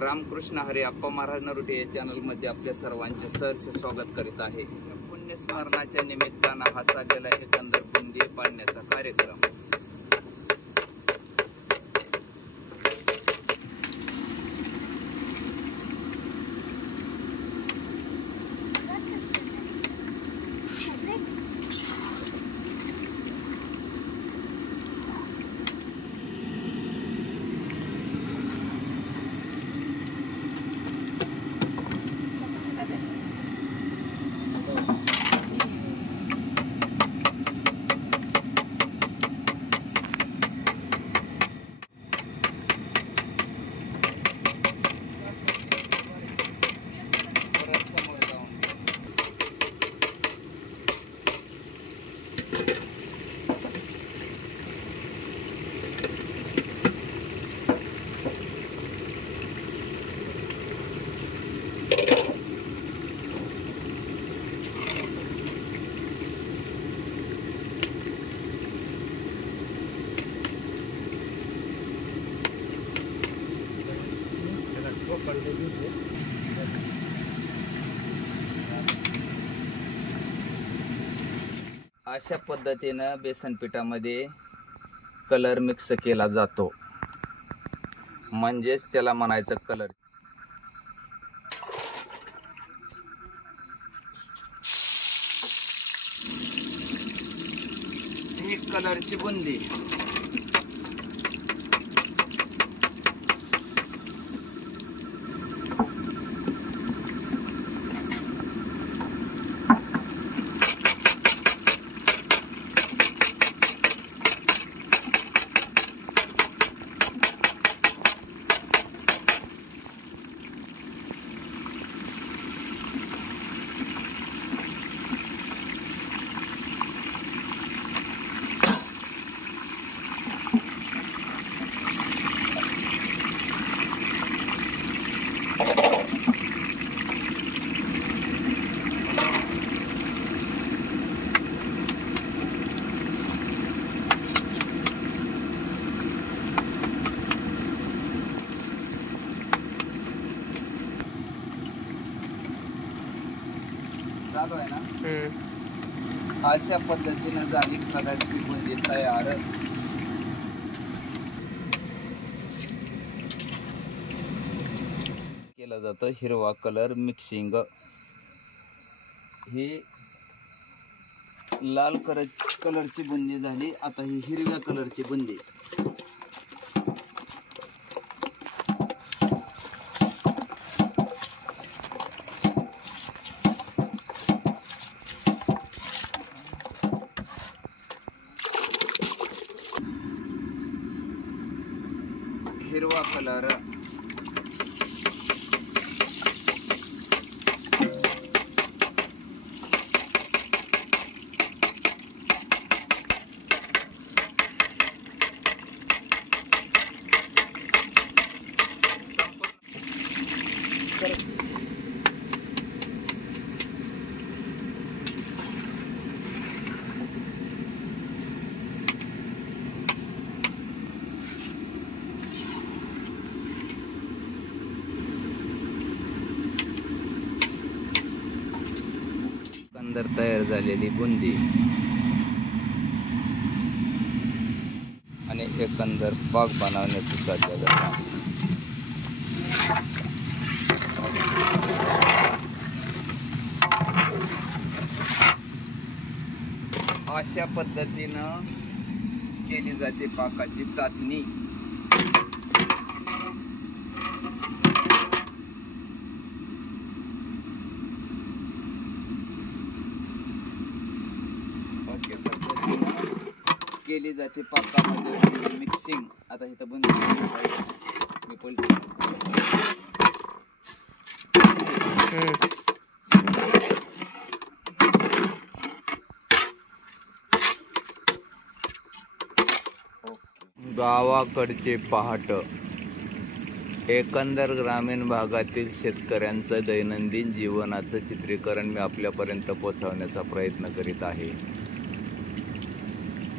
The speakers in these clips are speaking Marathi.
रामकृष्ण हरी अप्पा महाराज नरोटे या चॅनलमध्ये आपल्या सर्वांचे सहर्ष स्वागत करीत आहे। पुण्यस्मरणाच्या निमित्तानं हा चाललेला एकंदर बुंदी पाडण्याचा कार्यक्रम। अशा पद्धतीनं बेसन पिठामध्ये कलर मिक्स केला जातो, म्हणजेच त्याला म्हणायचं कलर। ही कलरची बुंदी चालू आहे ना। अशा पद्धतीने झाली कलरची बुंदी तयार। केलं जातं हिरवा कलर मिक्सिंग। ही लाल कलरची बुंदी झाली, आता ही हिरव्या कलरची बुंदी। हिरवा कलर एकंदर तयार झालेली बुंदी आणि एकंदर पाक बनवण्याचं चाललेलं काम। अशा पद्धतीनं केली जाते पाकाची चाचणी। केली जाते पाकामध्ये मिक्सिंग। आता इथं बुंदी मी पलटी गावाकडचे पहाट। एकंदर ग्रामीण भागातील शेतकऱ्यांचं दैनंदिन जीवनाचं चित्रीकरण मी आपल्यापर्यंत पोहोचवण्याचा प्रयत्न करीत आहे।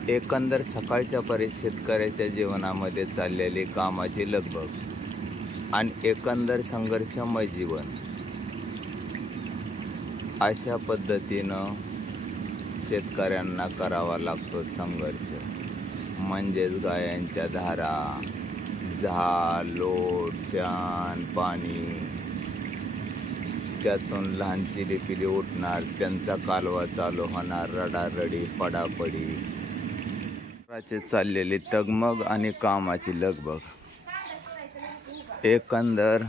एकंदर सकाळच्या शेतकऱ्याच्या जीवनामध्ये चाललेली कामाची लगबग। आणि एकंदर संघर्षमय जीवन अशा पद्धतीनं शेतकऱ्यांना करावा लागतो संघर्ष. म्हणजेच गायांच्या धारा, झाड, लोट, शान, पाणी, त्यातून लहान चिलीपिली उठणार, त्यांचा कालवा चालू होणार, रडारडी, पडापडी, चाललेली तगमग आणि कामाची लगबग. एकंदर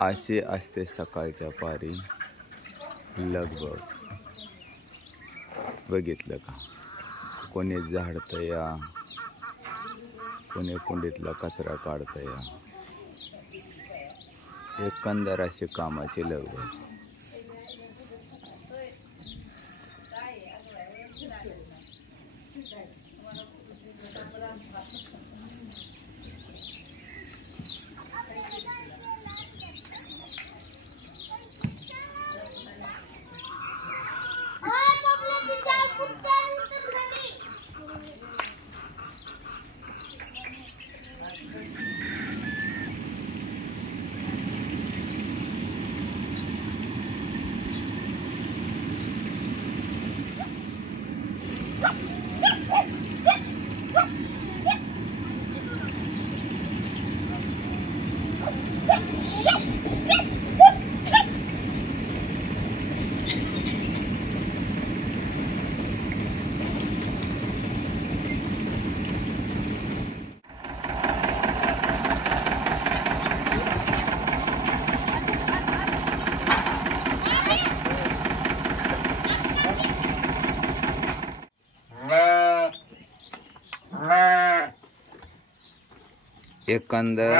अशी असते सकाळच्या पारी लगबग. बघितलं का, कोणी झाडतया, कोणी कुंडीतला कचरा काढतया. एकंदर अशी कामाची लगबग. एकंदर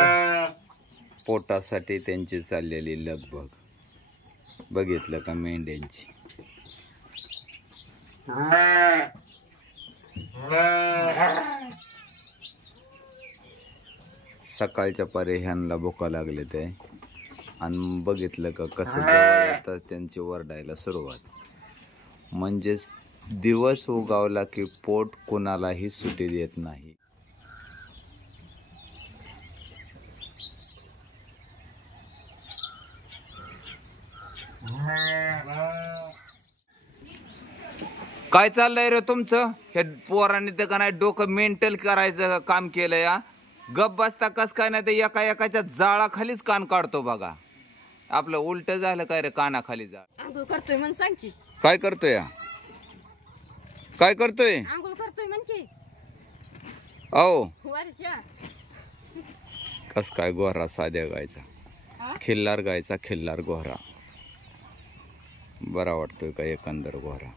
पोटासाठी त्यांची चाललेली लगबग. बघितलं का मेंढ्यांची. सकाळच्या पारी ह्यांना भुका लागले ते, आणि बघितलं का कसं जवळ येतात त्यांची वरडायला सुरुवात. म्हणजेच दिवस उगावला की पोट कोणालाही सुटी देत नाही. काय चाललंय रे तुमचं? हे पोरांनी तर का नाही डोकं मेंटल करायचं काम केलं या. गप बसता कस काय नाही, ते एका एकाच्या जाळाखालीच कान काढतो बघा. आपलं उलट झालं काय रे, कानाखाली जाळ. आंघोळ करतोय म्हण सांग की. काय करतोय या? काय करतोय? आंघोळ करतोय म्हण की. अहो वरच्या कस काय गोहरा साध्या गायचा, खिल्लार गायचा, खिल्लार गोहरा. बरा वाटतोय का एकंदर गोहरा?